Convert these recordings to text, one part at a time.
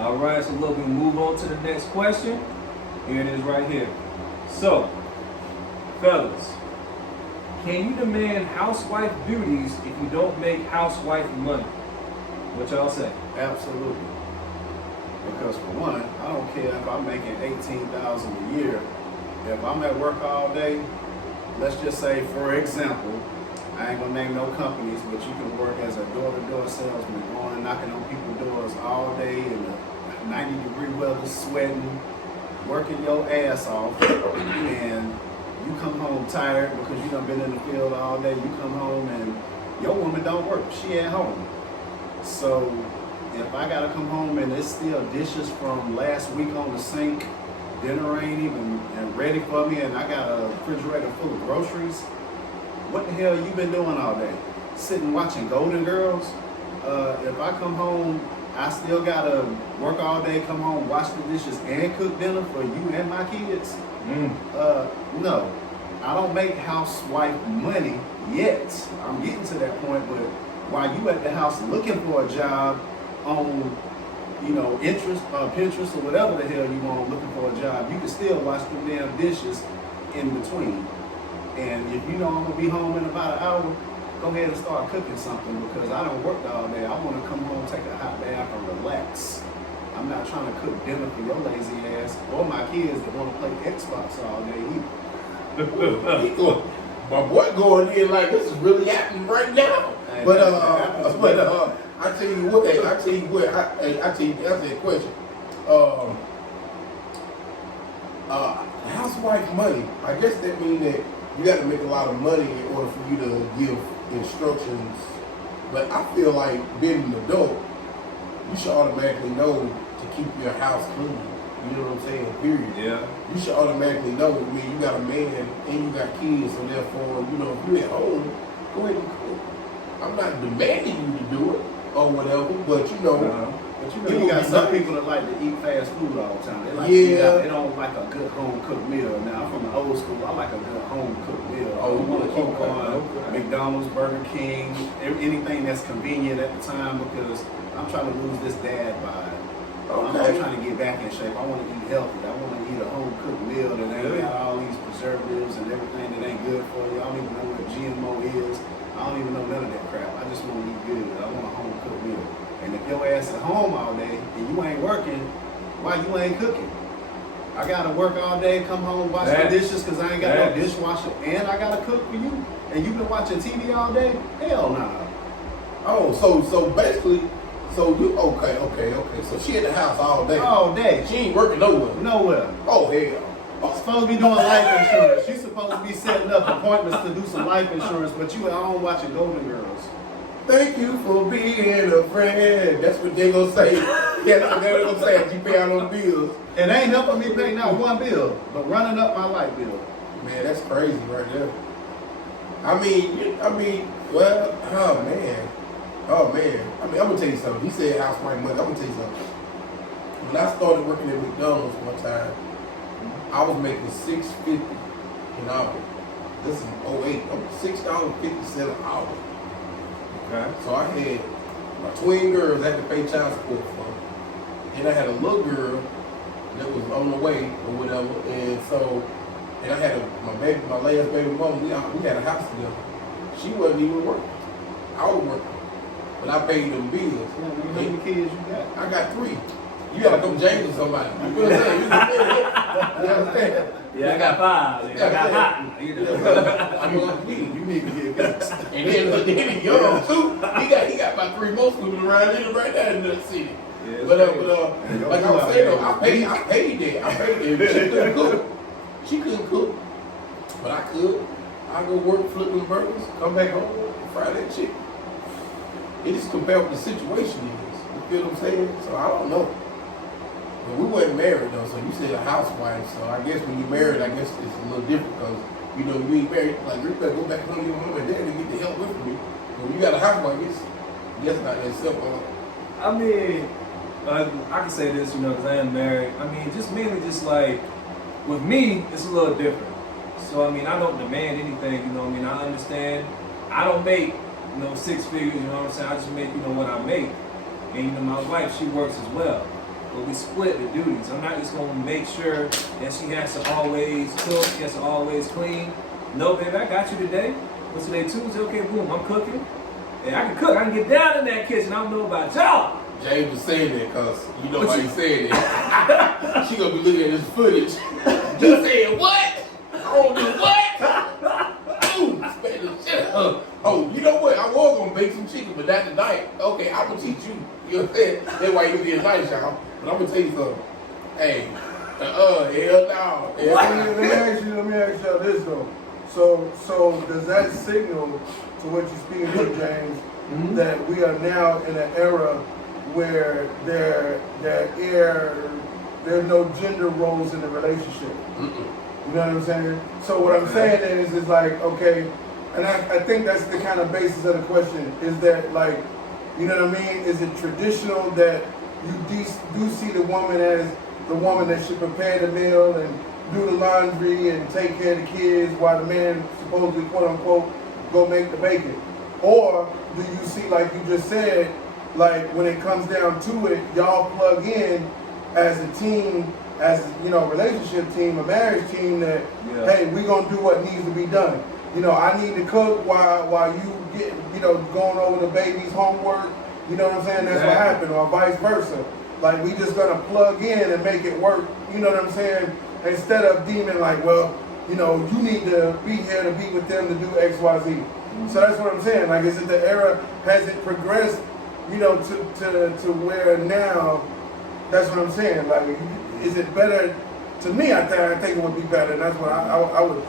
All right, so look, we move on to the next question. Here it is right here. So, fellas, can you demand housewife duties if you don't make housewife money? What y'all say? Absolutely. Because for one, I don't care if I'm making $18,000 a year. If I'm at work all day, let's just say, for example, I ain't gonna name no companies, but you can work as a door-to-door salesman, going and knocking on people's doors all day in the 90-degree weather, sweating, working your ass off, and you come home tired because you done been in the field all day. You come home and your woman don't work; she at home. So if I gotta come home and it's still dishes from last week on the sink, dinner ain't even ready for me, and I got a refrigerator full of groceries, what the hell you been doing all day? Sitting watching Golden Girls? If I come home, I still gotta work all day, come home, wash the dishes, and cook dinner for you and my kids? No. I don't make housewife money yet. I'm getting to that point, but while you at the house looking for a job on, Pinterest or whatever the hell you want, looking for a job, you can still wash the damn dishes in between. And if you know I'm gonna be home in about an hour, go ahead and start cooking something, because I done worked all day. I wanna come home, take a hot bath, and relax. I'm not trying to cook dinner for your lazy ass or my kids that wanna play Xbox all day either. My boy going in like this is really happening right now. But I tell you what, I tell you, answer that question. Housewife money, I guess that means that you got to make a lot of money in order for you to give instructions. But I feel like being an adult, you should automatically know to keep your house clean. You know what I'm saying? Period. Yeah. You should automatically know. I mean, you got a man and you got kids, so therefore, if you're at home, go ahead and cook. I'm not demanding you to do it or whatever, but But you got some people that like to eat fast food all the time. They like they don't like a good home cooked meal. Now I'm from the old school. I like a good home cooked meal. I don't want to keep going McDonald's, Burger King, anything that's convenient at the time, because I'm trying to lose this dad vibe. I'm trying to get back in shape. I want to eat healthy. I want to eat a home cooked meal that ain't got all these preservatives and everything that ain't good for you. I don't even know what V.M.O is. I don't even know none of that crap. I just want to eat good. I want a home cooked meal. And if your ass at home all day and you ain't working, why you ain't cooking? I gotta work all day, come home, wash the dishes because I ain't got no dishwasher, and I gotta cook for you. And you been watching TV all day? Hell nah. Oh, so basically, so you okay. So she in the house all day. All day. She ain't working nowhere. Nowhere. Oh hell. Supposed to be doing life insurance. She's supposed to be setting up appointments to do some life insurance, but you at home watching Golden Girls. Thank you for being a friend. That's what they gonna say. That's what they gonna say if you pay all those bills. It ain't helping me pay not one bill, but running up my light bill. Man, that's crazy right there. I mean, well, oh man. I mean, I'm gonna tell you something. He said housewife money. I'm gonna tell you something. When I started working at McDonald's one time, I was making $6.50 an hour. This is 08. I'm $6.50 an hour. Okay. So I had my twin girls I had to pay child support for. And I had a little girl that was on the way or whatever. And I had my last baby mom, we had a house together. She wasn't even working. I was working. But I paid them bills. How many kids you got? I got 3. You gotta come James or somebody. You feel what I'm saying? You understand? Yeah, I got 5. I got hot. I'm gonna need you need to get guts. And then young too. He got about 3 more swimming around in right there in the city. Yeah, But like I was saying though, I paid that. She couldn't cook. She couldn't cook. But I could. I go work, flip them burgers, come back home, fry that chicken. It just compared what the situation is. You feel what I'm saying? So I don't know. But we weren't married though, so you said a housewife. So I guess when you're married, I guess it's a little different because you ain't married. Like you better go back home to your mom and dad and get the help with me. But when you got a housewife, it's not that simple. I mean, I can say this, because I am married. I mean, just mainly just like, with me, it's a little different. So, I mean, I don't demand anything, I understand. I don't make, 6 figures, you know what I'm saying? I just make, what I make. And, my wife, she works as well. but we split the duties. I'm not just gonna make sure that she has to always cook, she has to always clean. No, baby, I got you today. What's today, Tuesday? Okay, boom, I'm cooking. And I can cook, I can get down in that kitchen. I don't know about y'all. James was saying that because you know why he said that. She gonna be looking at this footage. You said what? I don't do what? Ooh, spend the shit up. Oh, you know what? I was gonna bake some chicken, but not tonight. Okay, I'm gonna teach you. You know what I'm saying? That's why you being nice, y'all. But I'm gonna tell you something. Hey, hell no. Let me ask y'all this though. So does that signal to what you're speaking to, James, that we are now in an era where there's no gender roles in the relationship? You know what I'm saying? So what I'm saying is like, okay, and I think that's the kind of basis of the question, is that like, you know what I mean? Is it traditional that you do see the woman as the woman that should prepare the meal and do the laundry and take care of the kids while the man supposedly, quote unquote, go make the bacon? Or do you see, like you just said, like when it comes down to it, y'all plug in as a team, as you know, relationship team, a marriage team, that hey, we gonna do what needs to be done. You know, I need to cook while you get, you know, going over the baby's homework. You know what I'm saying? That's what happened, or vice versa. Like we just gonna plug in and make it work. You know what I'm saying? Instead of deeming like, well, you know, you need to be here to be with them to do X, Y, Z. So that's what I'm saying. Like, is it the era? Has it progressed? You know, to where now? That's what I'm saying. Like, is it better? To me, I think it would be better. And that's what I would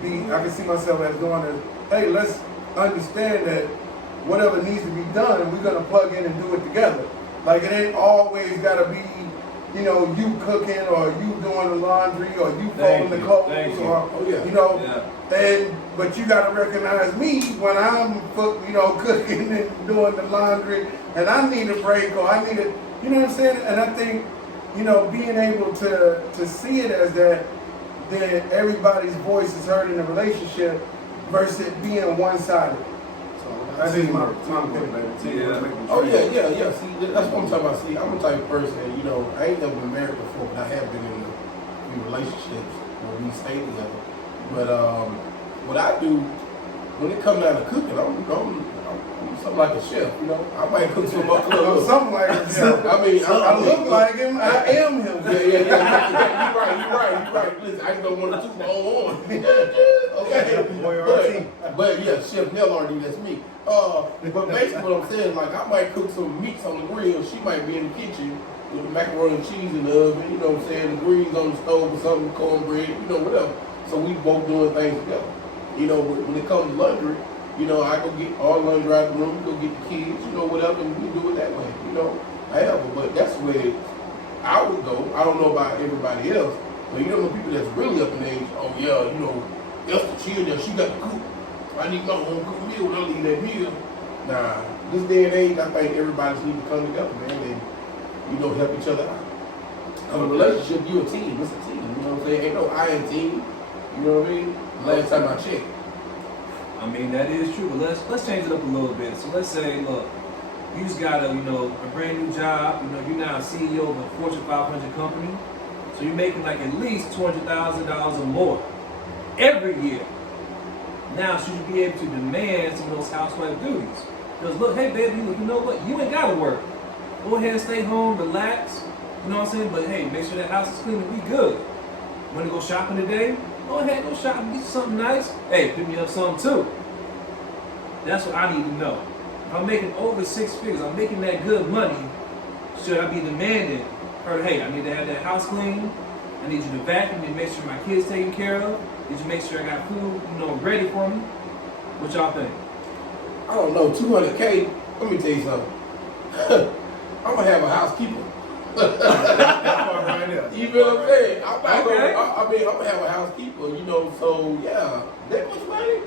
be. I can see myself as doing is, hey, let's understand that whatever needs to be done, we're gonna plug in and do it together. Like, it ain't always gotta be, you know, you cooking or you doing the laundry or you folding the clothes or you know. But you gotta recognize me when I'm, you know, cooking and doing the laundry, and I need a break or I need a, you know what I'm saying? And I think, you know, being able to see it as that, then everybody's voice is heard in the relationship versus it being one-sided. I think my opinion. Oh yeah. See, that's what I'm talking about. See, I'm the type of person that, you know, I ain't never been married before, but I have been in a few relationships where we stay together. But what I do when it comes down to cooking, I'm something like a chef. You know, I might cook some something like a chef. I mean, I look like him. I am him. Yeah. You're right. Listen, I just don't want to toot my own horn. Okay. But yeah, Chef Nell RD, that's me. But basically what I'm saying is, like, I might cook some meats on the grill. She might be in the kitchen with the macaroni and cheese in the oven. You know what I'm saying? The greens on the stove or something, cornbread, you know, whatever. So we both doing things together. You know, when it comes to laundry, you know, I go get all laundry out of the room, go get the kids, you know, whatever, and we do it that way. You know, however, but that's the way I would go. I don't know about everybody else, but you know, the people that's really up in age, oh yeah, you know, Esther chill there, she got to cook. I need my home cooked meal when I leave that meal. Nah, this day and age, I think everybody needs to come together, man, and, you know, help each other out. In a relationship, you a team. It's a team. You know what I'm saying? Ain't no I in team. You know what I mean? Last time I checked. I mean, that is true, but let's change it up a little bit. So let's say, look, you just got a brand new job. You know, you're now CEO of a Fortune 500 company, so you're making like at least $200,000 or more every year. Now, should you be able to demand some of those housewife duties? Because look, hey baby, you know what? You ain't gotta work. Go ahead and stay home, relax. You know what I'm saying? But hey, make sure that house is clean and we good. Want to go shopping today? Go ahead, go shopping, get you something nice. Hey, pick me up something too. That's what I need to know. If I'm making over 6 figures, I'm making that good money, should I be demanding her, hey, I need to have that house clean, I need you to vacuum, I need to make sure my kids taken care of, need you to make sure I got food, ready for me? What y'all think? I don't know, 200K, let me tell you something. I'm gonna have a housekeeper. You know what I'm saying? I'm gonna have a housekeeper, you know, so yeah, that much money?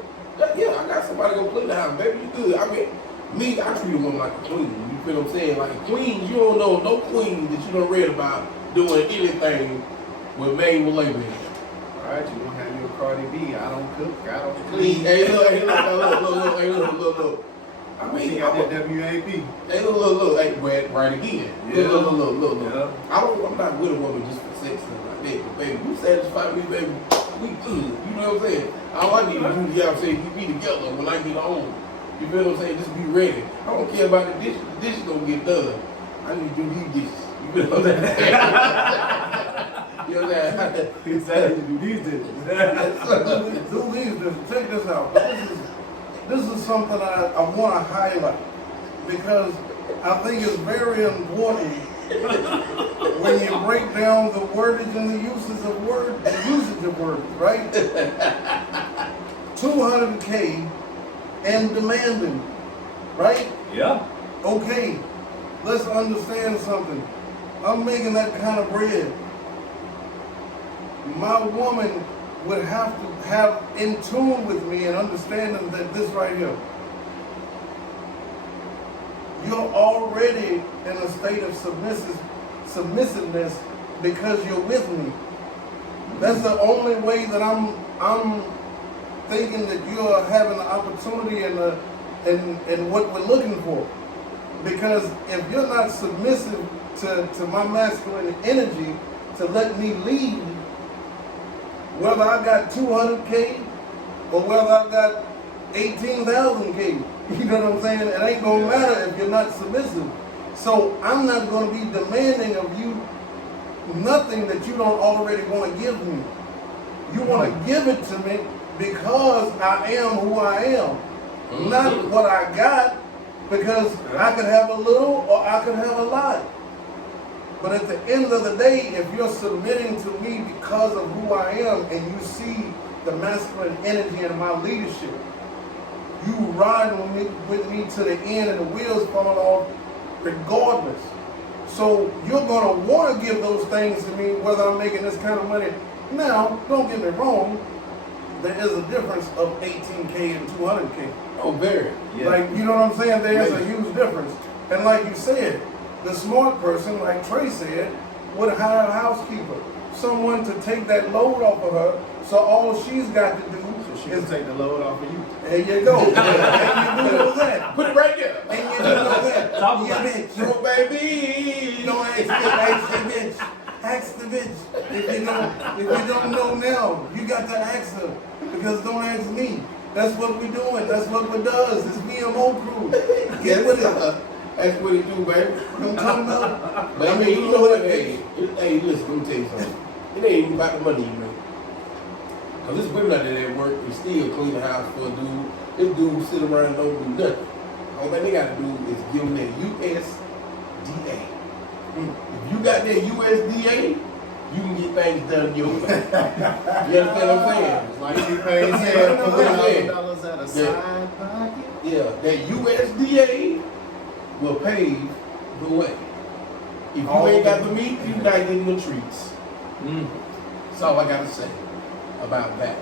Yeah, I got somebody gonna clean the house, baby, you good. I mean, me, I treat a woman like a queen, you feel what I'm saying? Like a queen, you don't know no queen that you done read about doing anything with manual labor. Alright, you gonna have your Cardi B. I don't cook, I don't Clean. Hey, look. I mean, She got that WAP. Hey, look, hey, right again. Yeah. Look. Yeah. I'm not with a woman just for sex and like that, but baby, you satisfy me, baby, we good. You know what I'm saying? All I need to do, you know what I'm saying, you be together when I get home. You feel what I'm saying? Just be ready. I don't care about the dishes. The dishes don't get done. I need to do these dishes. You feel what I'm saying? You know what I'm saying? Exactly. Do these dishes. Do these, just check this out. This is something I want to highlight because I think it's very important when you break down the wordage and the usage of words, right? 200K and demanding, right? Yeah. Okay, let's understand something. I'm making that kind of bread. My woman would have to have in tune with me and understanding that this right here. You're already in a state of submissiveness because you're with me. That's the only way that I'm thinking that you're having the opportunity and what we're looking for. Because if you're not submissive to my masculine energy to let me lead, whether I got 200K or whether I got 18,000K, you know what I'm saying? It ain't gonna matter if you're not submissive. So I'm not gonna be demanding of you nothing that you don't already want to give me. You want to give it to me because I am who I am, not what I got, because I could have a little or I could have a lot. But at the end of the day, if you're submitting to me because of who I am and you see the masculine energy in my leadership, you ride with me to the end and the wheels falling off regardless. So you're going to want to give those things to me whether I'm making this kind of money. Now, don't get me wrong, there is a difference of 18K and 200K. Oh, very. Yeah. Like, you know what I'm saying? There's a huge difference. And like you said, the smart person, like Trey said, would hire a housekeeper, someone to take that load off of her, so all she's got to do She is can take the load off of you. there you go. And you do that. Put it right there. And you do that. Talk Yeah, about it. bitch. So, baby. Don't ask the bitch. Ask the bitch. If you don't know now, you got to ask her. Because don't ask me. That's what we're doing. That's what we does. It's V.M.O crew. Get with it. That's what it do, baby. I'm talking about. But I mean, you know what? Hey, listen, let me tell you something. It ain't even about the money, you know. Because there's women out there that work and still clean the house for a dude. This dude sit around and don't do nothing. All that they got to do is give them that USDA. If you got that USDA, you can get things done in your life. You understand what I'm saying? It's like she pays him $1,000 at a side pocket. Yeah, that USDA will pave the way. If you ain't got the meat, you not getting the treats. That's all I got to say about that.